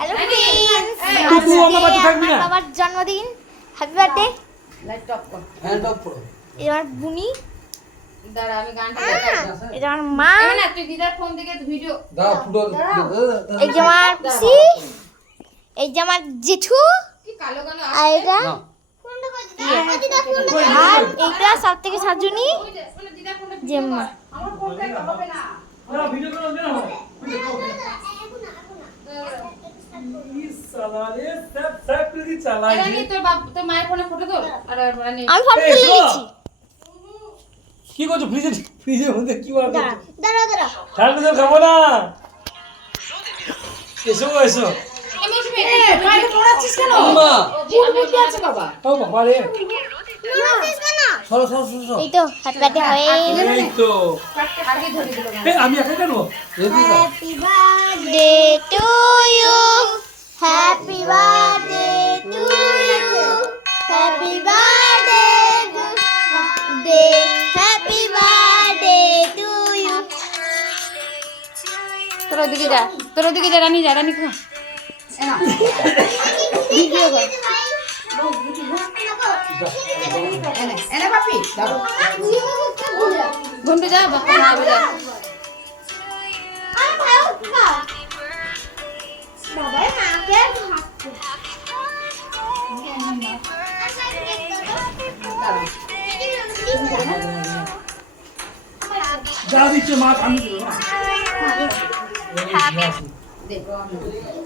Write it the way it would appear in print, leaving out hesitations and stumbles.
Hello friends, তুই আমার বাচ্চা থাকবি না। বাবার জন্মদিন, হ্যাপি বার্থডে। লাইট অফ কর। হ্যান্ড অফ করো। এই আমার বুনি, দাঁড়া আমি গানটা দেখাই। এটা আমার মা, না তুই দিদার ফোন থেকে ভিডিও দাও ফুটো। এই যে আমার পিসি, এই যে আমার জেঠু, কি কালো কালো আর এটা না আর এইটা সব থেকে সাজুনি দিদার ফোনটা জেম্মা। আমার ফোনটা হবে না। না ভিডিও করো না। ইস সালারে সব করে চালাই। আরে আমি তোর বাপ তোর মায়ের ফোনে ফটো তোল আর মানে আমি সব তুলে নিচ্ছি। কি করছো ফ্রিজের মধ্যে কি বার করছো? দাঁড়া দাঁড়া, ঠান্ডা জল খাবো না। এসো এসো। আমি উঠবে বাইরে পড়াচ্ছিস কেন মা আমি কি আছে বাবা ও বাবা রে। সরো সরো সরো। এই তো হ্যাপি বার্থডে হয়ে এই তো আগে ধরে দিল এই আমি একা কেন রেডি কর। Happy birthday to you, happy birthday to you, happy birthday day, happy birthday to you. তোর ওদিকে যা রানী খা ভিডিও কর এনে বাপি দাও ঘন্টা যা বাপি না যা যা দিচ্ছে মা সামনে দিল না। দেখো